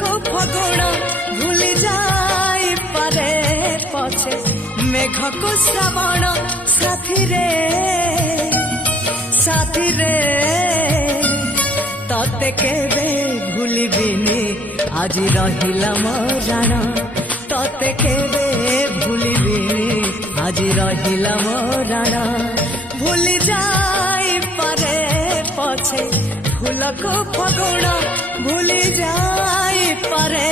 को फगुण भूली जाई पारे पछे मेघ को श्रावण साथी रे तते केबे भूलिबिनी आज रहिला मराण तते केबे भूलिबिनी आज रहिला मराण भूली जाई पारे पछे फूल को फगुण भूली जाई पारे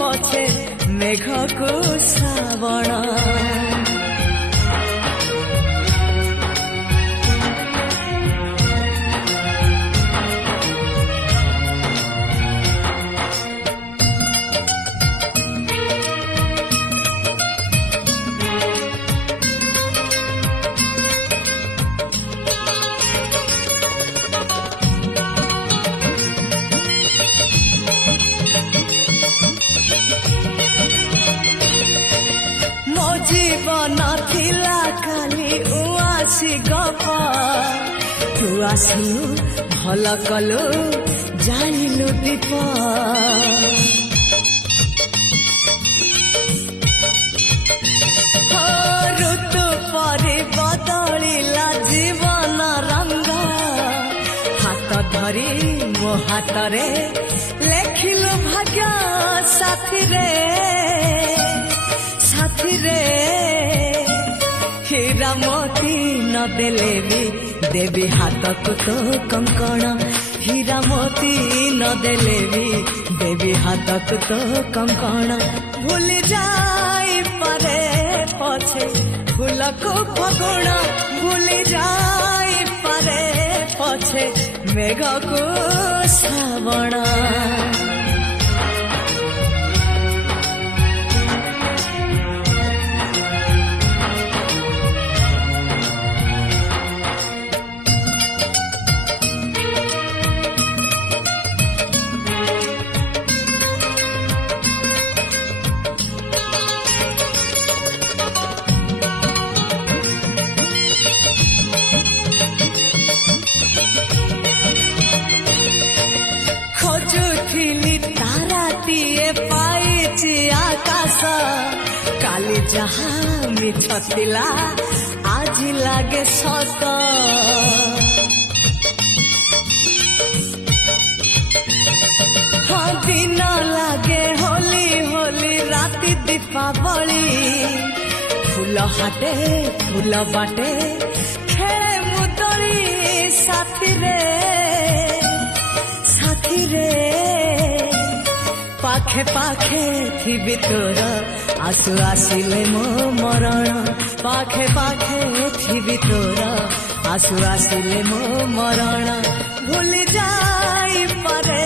पछे मेघ को श्रावण जीवन थिला खाली उआसी गप तू आसिलु भल कलु जानिलु दीप ऋतु परि बदलिला जीवन रंग हाथ धरी मो हाथ रे लेखिलु भाग्य साथी रे हीरा मोती न देले भी देवी हाथ को तो कंकण हीरा मोती न देले भी देवी हाथ को तो कंकण भूल जाई पारे पछे फूल को फगुण भूल जाई पारे पछे मेघ को श्रावण खोजुथिली ताराटीए पाइछि आकाश काली जहा मिछ थिला आज लागे सत हाँ दिन लागे होली होली राति दीपावली फूल हाटे फूल बाटे खेले मुदली साथी रे पाखे पाखे थी तोर आसु आसिले मो मरण पाखे पाखे थी तोर आसु आसिले मो मरण भूल जाई पारे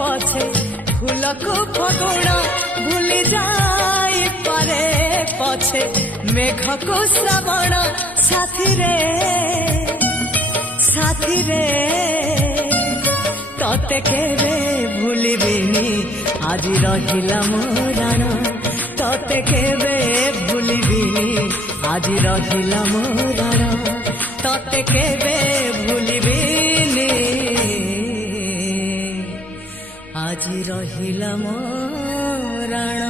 पछे फूल को फगुण भूल जाई पारे पछे मेघ को श्रावण साथी रे तते केबे भूलिबिनी आज रहिला मराण तते केबे भूलिबिनी आज रहिला मराण तते केबे भूलिबिनी आज रहिला मराण।